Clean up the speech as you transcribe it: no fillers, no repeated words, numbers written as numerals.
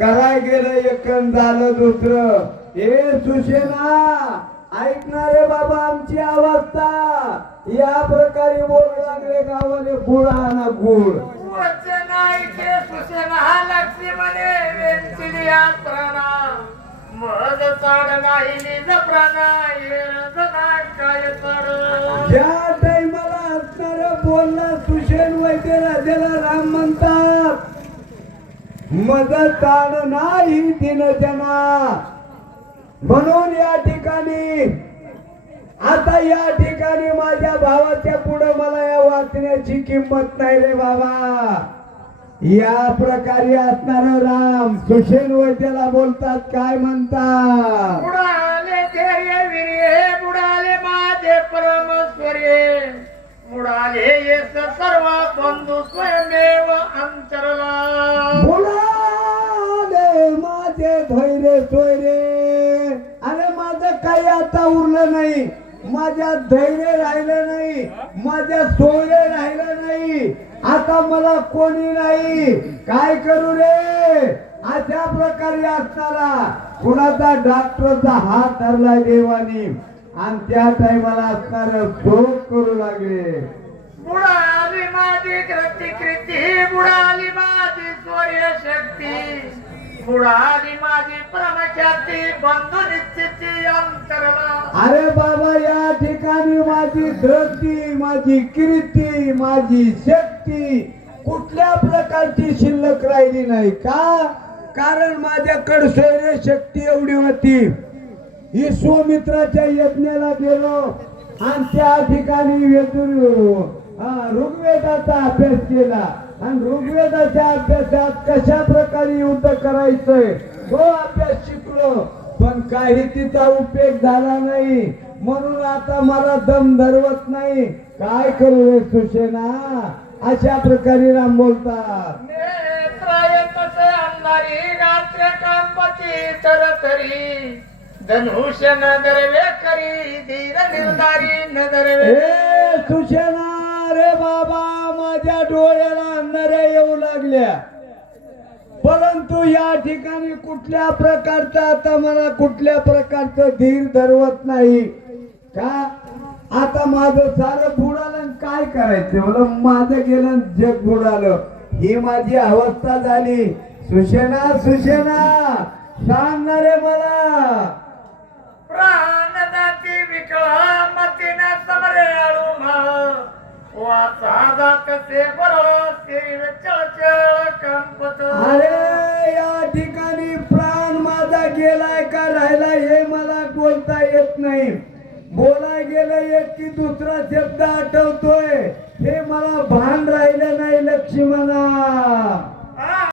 कराय गेलं एकन झालं दुसरं. हे सुशेना ऐकणारे बाबा आमची अवस्था या प्रकारे बोलू लागले गावाले गुळा ना गुळ. वचना इथे सुशेना लक्ष्मी म्हणे वेंचिलिया प्राणा मज साड नाही निज प्राणा येरज नाही काय कर. ज्या टाइमाला असणार बोलला सुशेन वैद्य राजाला राम म्हणतात मज ताण नाही दिनजना. म्हणून या ठिकाणी आता या ठिकाणी माझ्या भावाच्या पुढे मला या वाचण्याची किंमत नाही रे बाबा. या प्रकारे असणार राम सुशेन वैद्याला बोलतात काय म्हणतात. बुडाले धैर्य वीर्य बुडाले माझे परमेश्वरी बुडाले येस सर्व बंधू स्वयंमेव अंतरला. बुडाले माझे धैर्य सोयरे. अरे माझं काही आता उरलं नाही, माझ्या धैर्य राहिलं नाही, माझ्या सोयरे राहिलं नाही, आता मला कोणी नाही, काय करू रे. अशा प्रकारे असणारा कुणाचा डॉक्टरचा हात धरलाय देवानी आणि त्या टाइमाला असणार शोक करू लागले. बुडाली माझी कृती बुडाली माझी सूर्य शक्ती बुडाली माझी परमख्याती बंधू निश्चिती अंतरला. अरे बाबा या ठिकाणी माझी दृष्टी माझी कीर्ती माझी शक्ती कुठल्या प्रकारची शिल्लक राहिली नाही. का कारण माझ्याकडे शौर्य शक्ती एवढी होती. विश्वामित्राच्या यज्ञाला गेलो आणि त्या ठिकाणी ऋग्वेदाचा अभ्यास केला आणि ऋग्वेदाच्या अभ्यासात कशा प्रकारे युद्ध करायचंय तो अभ्यास शिकलो. पण काही तिचा उपयोग झाला नाही. म्हणून आता मला दम धरवत नाही. काय करू रे सुशेना. अशा प्रकारे राम बोलतात. नेत्रायतसे अंधारी रात्र कांपती तरतरी धनुष्य न दरवे करी धीर निर्धारी न दरवे. ए सुशेना रे बाबा माझ्या डोळ्याला अंधाऱ्या येऊ लागल्या. परंतु या ठिकाणी कुठल्या प्रकारचं आता मला कुठल्या प्रकारचं धीर धरवत नाही. का आता माझं सारं बुडालं काय करायचं. मला माझं गेलं जग बुडालं. ही माझी अवस्था झाली. सुशेना सुशेना सांगणारे मला. प्राणदाती विकळा मतीना समरे आळू वाचा कसे बरो शरीर चळचळ कंपत. अरे या ठिकाणी प्राण माझा गेलाय का राहिला हे मला बोलता येत नाही. बोलाय गेलं एक की दुसरा शब्द आठवतोय हे मला भान राहिलं नाही लक्ष्मणा.